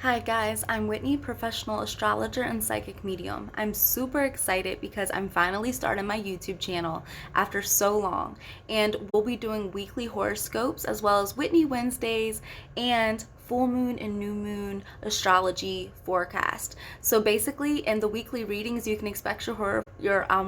Hi guys, I'm Whitney, professional astrologer and psychic medium. I'm super excited because I'm finally starting my YouTube channel after so long, and we'll be doing weekly horoscopes as well as Whitney Wednesdays and full moon and new moon astrology forecast. So basically in the weekly readings you can expect your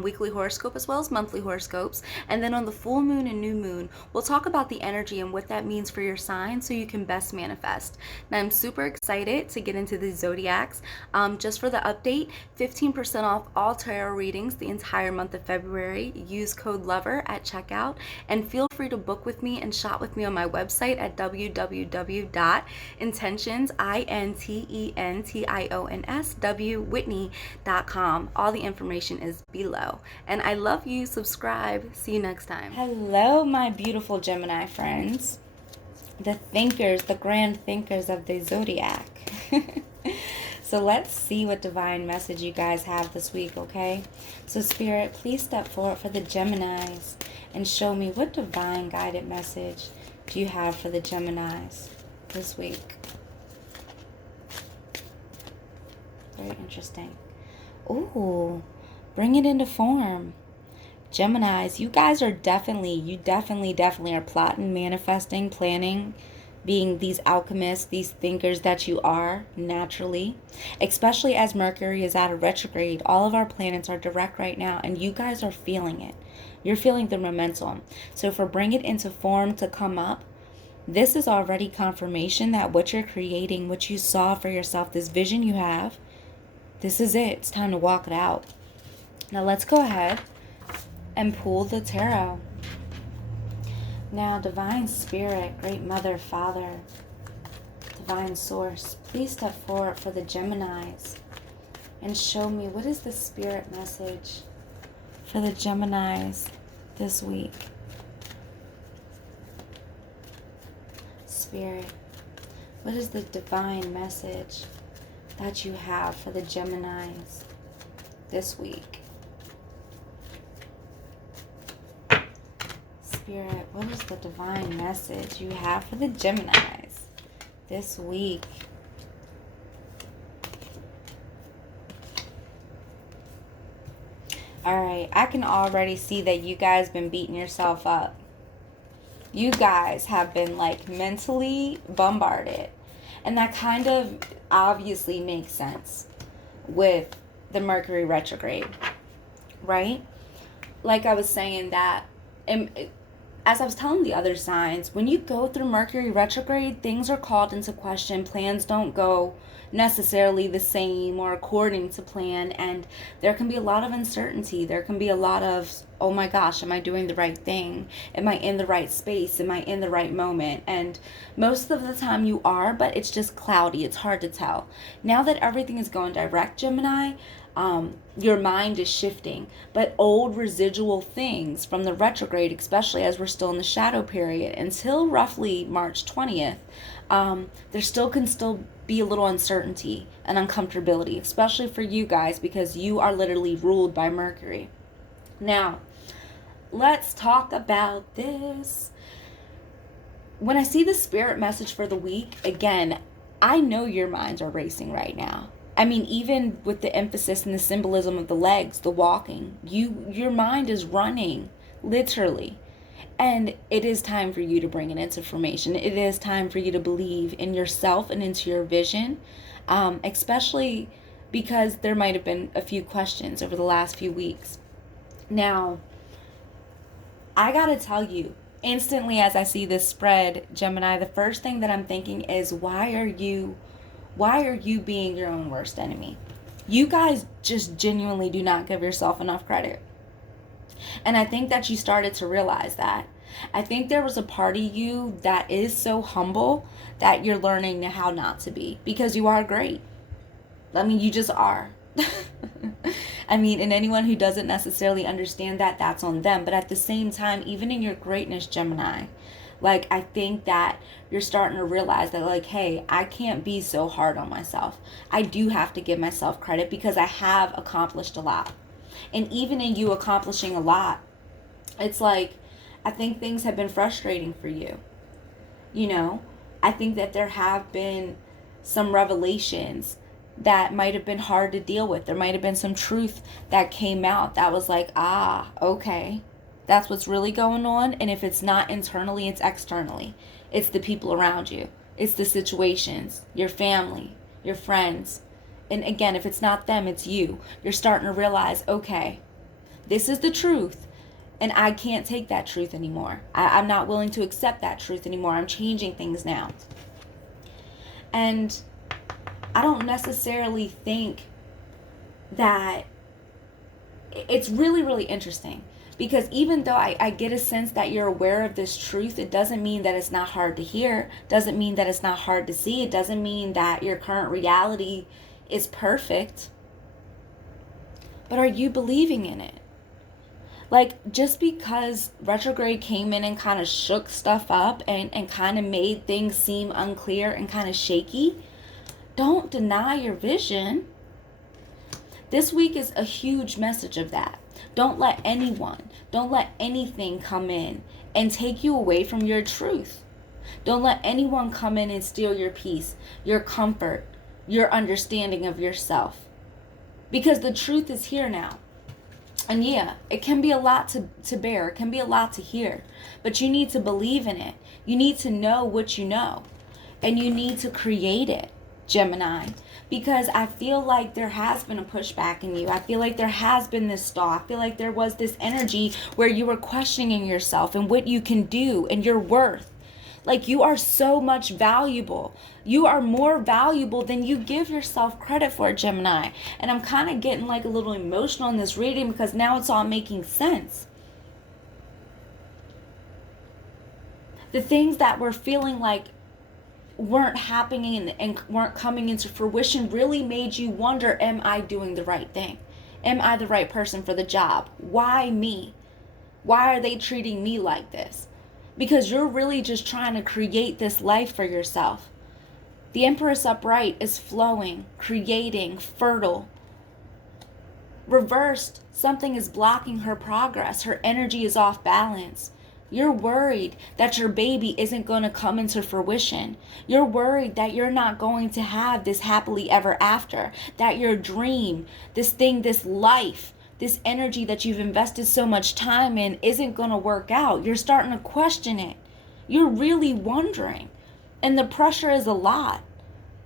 weekly horoscope as well as monthly horoscopes, and then on the full moon and new moon we'll talk about the energy and what that means for your sign so you can best manifest. Now I'm super excited to get into the zodiacs. Just for the update, 15% off all tarot readings the entire month of February. Use code LOVER at checkout, and feel free to book with me and shop with me on my website at www.intentionswhitney.com. All the information is below. And I love you. Subscribe. See you next time. Hello, my beautiful Gemini friends. The thinkers, the grand thinkers of the zodiac. So let's see what divine message you guys have this week, okay? So Spirit, please step forward for the Geminis and show me what divine guided message do you have for the Geminis this week. Very interesting. Ooh, bring it into form. Geminis, you guys are definitely are plotting, manifesting, planning, being these alchemists, these thinkers that you are naturally, especially as Mercury is out of retrograde. All of our planets are direct right now, and you guys are feeling it. You're feeling the momentum. So for bring it into form to come up, this is already confirmation that what you're creating, what you saw for yourself, this vision you have, this is it. It's time to walk it out. Now let's go ahead and pull the tarot. Now, Divine Spirit, Great Mother, Father, Divine Source, please step forward for the Geminis and show me what is the Spirit message for the Geminis this week. Spirit, what is the divine message that you have for the Geminis this week? Spirit, what is the divine message you have for the Geminis this week? Alright, I can already see that you guys been beating yourself up. You guys have been like mentally bombarded. And that kind of obviously makes sense with the Mercury retrograde, right? Like I was saying that, as I was telling the other signs, when you go through Mercury retrograde, things are called into question. Plans don't go necessarily the same or according to plan, and there can be a lot of uncertainty. There can be a lot of, oh my gosh, am I doing the right thing? Am I in the right space? Am I in the right moment? And most of the time you are, but it's just cloudy. It's hard to tell. Now that everything is going direct, Gemini, your mind is shifting, but old residual things from the retrograde, especially as we're still in the shadow period until roughly March 20th, there still be a little uncertainty and uncomfortability, especially for you guys, because you are literally ruled by Mercury. Now, let's talk about this. When I see the Spirit message for the week, again, I know your minds are racing right now. I mean, even with the emphasis and the symbolism of the legs, the walking, your mind is running, literally. And it is time for you to bring it into formation. It is time for you to believe in yourself and into your vision, especially because there might have been a few questions over the last few weeks. Now, I gotta tell you, instantly as I see this spread, Gemini, the first thing that I'm thinking is, why are you being your own worst enemy? You guys just genuinely do not give yourself enough credit. And I think that you started to realize that. I think there was a part of you that is so humble that you're learning how not to be, because you are great. I mean, you just are. I mean, and anyone who doesn't necessarily understand that, that's on them. But at the same time, even in your greatness, Gemini, like, I think that you're starting to realize that, like, hey, I can't be so hard on myself. I do have to give myself credit because I have accomplished a lot. And even in you accomplishing a lot, it's like, I think things have been frustrating for you. You know, I think that there have been some revelations that might have been hard to deal with. There might have been some truth that came out that was like, okay, that's what's really going on. And if it's not internally, it's externally. It's the people around you. It's the situations, your family, your friends. And again, if it's not them, it's you. You're starting to realize, okay, this is the truth. And I can't take that truth anymore. I'm not willing to accept that truth anymore. I'm changing things now. And I don't necessarily think that it's really, really interesting, because even though I get a sense that you're aware of this truth, it doesn't mean that it's not hard to hear, doesn't mean that it's not hard to see, it doesn't mean that your current reality is perfect. But are you believing in it? Like, just because retrograde came in and kind of shook stuff up and kind of made things seem unclear and kind of shaky, don't deny your vision. This week is a huge message of that. Don't let anyone, don't let anything come in and take you away from your truth. Don't let anyone come in and steal your peace, your comfort, your understanding of yourself. Because the truth is here now. And yeah, it can be a lot to bear. It can be a lot to hear. But you need to believe in it. You need to know what you know. And you need to create it, Gemini. Because I feel like there has been a pushback in you. I feel like there has been this stall. I feel like there was this energy where you were questioning yourself and what you can do and your worth. Like, you are so much valuable. You are more valuable than you give yourself credit for, Gemini. And I'm kind of getting like a little emotional in this reading because now it's all making sense. The things that we're feeling like weren't happening and weren't coming into fruition really made you wonder, am I doing the right thing? Am I the right person for the job? Why me? Why are they treating me like this? Because you're really just trying to create this life for yourself. The Empress upright is flowing, creating, fertile. Reversed, something is blocking her progress. Her energy is off balance. You're worried that your baby isn't going to come into fruition. You're worried that you're not going to have this happily ever after. That your dream, this thing, this life, this energy that you've invested so much time in isn't going to work out. You're starting to question it. You're really wondering. And the pressure is a lot.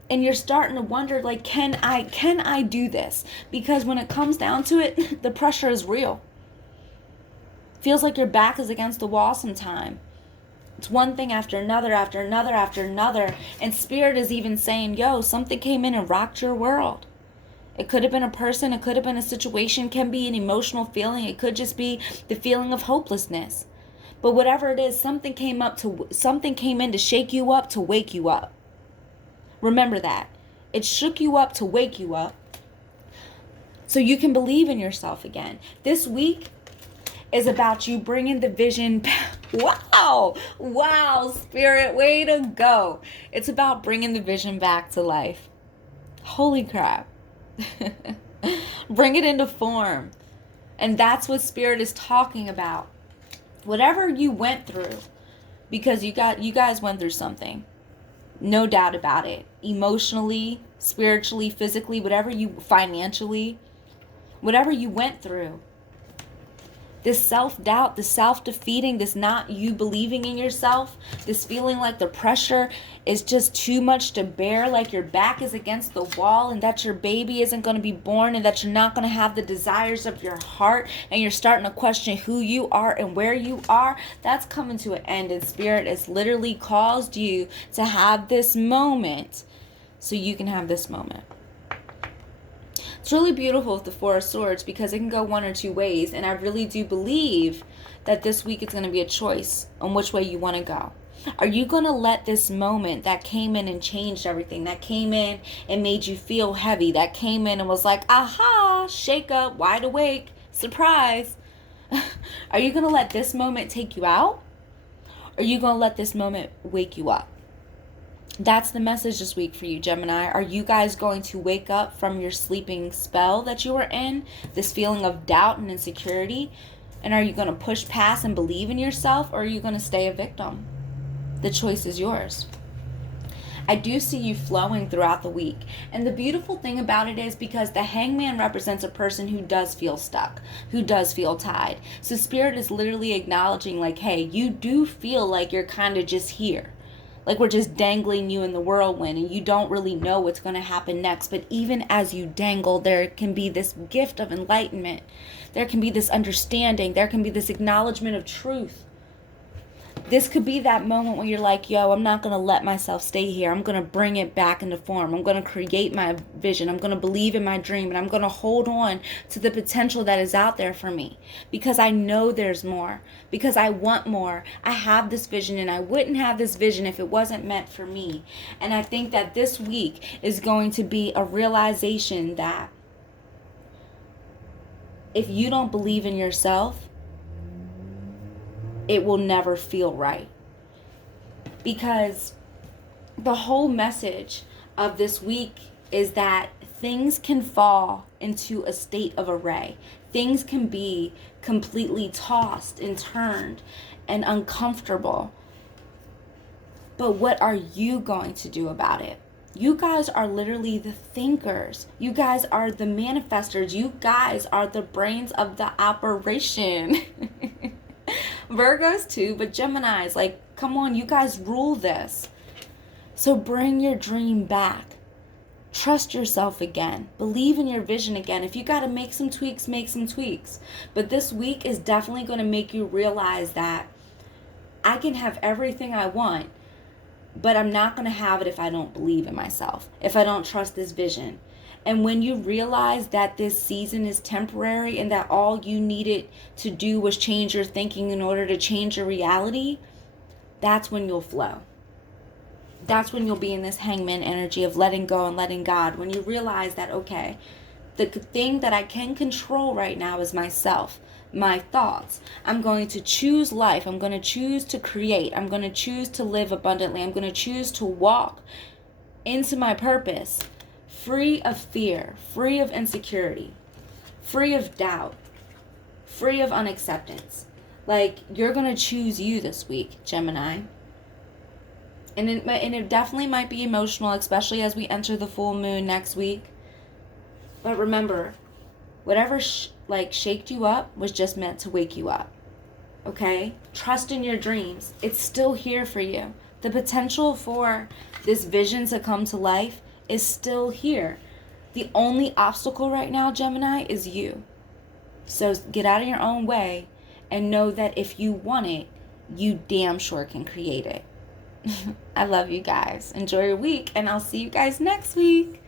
And you're starting to wonder, like, can I do this? Because when it comes down to it, the pressure is real. Feels like your back is against the wall sometime. It's one thing after another, after another, after another. And Spirit is even saying, yo, something came in and rocked your world. It could have been a person. It could have been a situation. It can be an emotional feeling. It could just be the feeling of hopelessness. But whatever it is, something came in to shake you up, to wake you up. Remember that. It shook you up to wake you up so you can believe in yourself again. This week is about you bringing the vision. Wow, Spirit, way to go. It's about bringing the vision back to life. Holy crap. Bring it into form. And that's what Spirit is talking about. Whatever you went through, because you guys went through something. No doubt about it. Emotionally, spiritually, physically, financially, whatever you went through. This self-doubt, this self-defeating, this not you believing in yourself, this feeling like the pressure is just too much to bear, like your back is against the wall and that your baby isn't going to be born and that you're not going to have the desires of your heart and you're starting to question who you are and where you are, that's coming to an end. And Spirit has literally caused you to have this moment so you can have this moment. It's really beautiful with the Four of Swords because it can go one or two ways. And I really do believe that this week it's going to be a choice on which way you want to go. Are you going to let this moment that came in and changed everything, that came in and made you feel heavy, that came in and was like, aha, shake up, wide awake, surprise. Are you going to let this moment take you out? Or are you going to let this moment wake you up? That's the message this week for you, Gemini. Are you guys going to wake up from your sleeping spell that you were in? This feeling of doubt and insecurity? And are you going to push past and believe in yourself? Or are you going to stay a victim? The choice is yours. I do see you flowing throughout the week. And the beautiful thing about it is because the hangman represents a person who does feel stuck, who does feel tied. So Spirit is literally acknowledging, like, hey, you do feel like you're kind of just here. Like we're just dangling you in the whirlwind and you don't really know what's going to happen next. But even as you dangle, there can be this gift of enlightenment. There can be this understanding. There can be this acknowledgement of truth. This could be that moment when you're like, yo, I'm not going to let myself stay here. I'm going to bring it back into form. I'm going to create my vision. I'm going to believe in my dream. And I'm going to hold on to the potential that is out there for me. Because I know there's more. Because I want more. I have this vision and I wouldn't have this vision if it wasn't meant for me. And I think that this week is going to be a realization that if you don't believe in yourself, it will never feel right. Because the whole message of this week is that things can fall into a state of array. Things can be completely tossed and turned and uncomfortable. But what are you going to do about it? You guys are literally the thinkers. You guys are the manifestors. You guys are the brains of the operation. Virgos too, but Geminis, like, come on, you guys rule this. So bring your dream back. Trust yourself again. Believe in your vision again. If you got to make some tweaks, make some tweaks. But this week is definitely going to make you realize that I can have everything I want, but I'm not going to have it if I don't believe in myself, if I don't trust this vision. And when you realize that this season is temporary and that all you needed to do was change your thinking in order to change your reality, that's when you'll flow. That's when you'll be in this hangman energy of letting go and letting God. When you realize that, okay, the thing that I can control right now is myself, my thoughts. I'm going to choose life. I'm going to choose to create. I'm going to choose to live abundantly. I'm going to choose to walk into my purpose. Free of fear, free of insecurity, free of doubt, free of unacceptance. Like, you're going to choose you this week, Gemini. And it definitely might be emotional, especially as we enter the full moon next week. But remember, whatever shaked you up was just meant to wake you up. Okay? Trust in your dreams. It's still here for you. The potential for this vision to come to life is still here. The only obstacle right now, Gemini, is you. So get out of your own way and know that if you want it, you damn sure can create it. I love you guys. Enjoy your week, and I'll see you guys next week.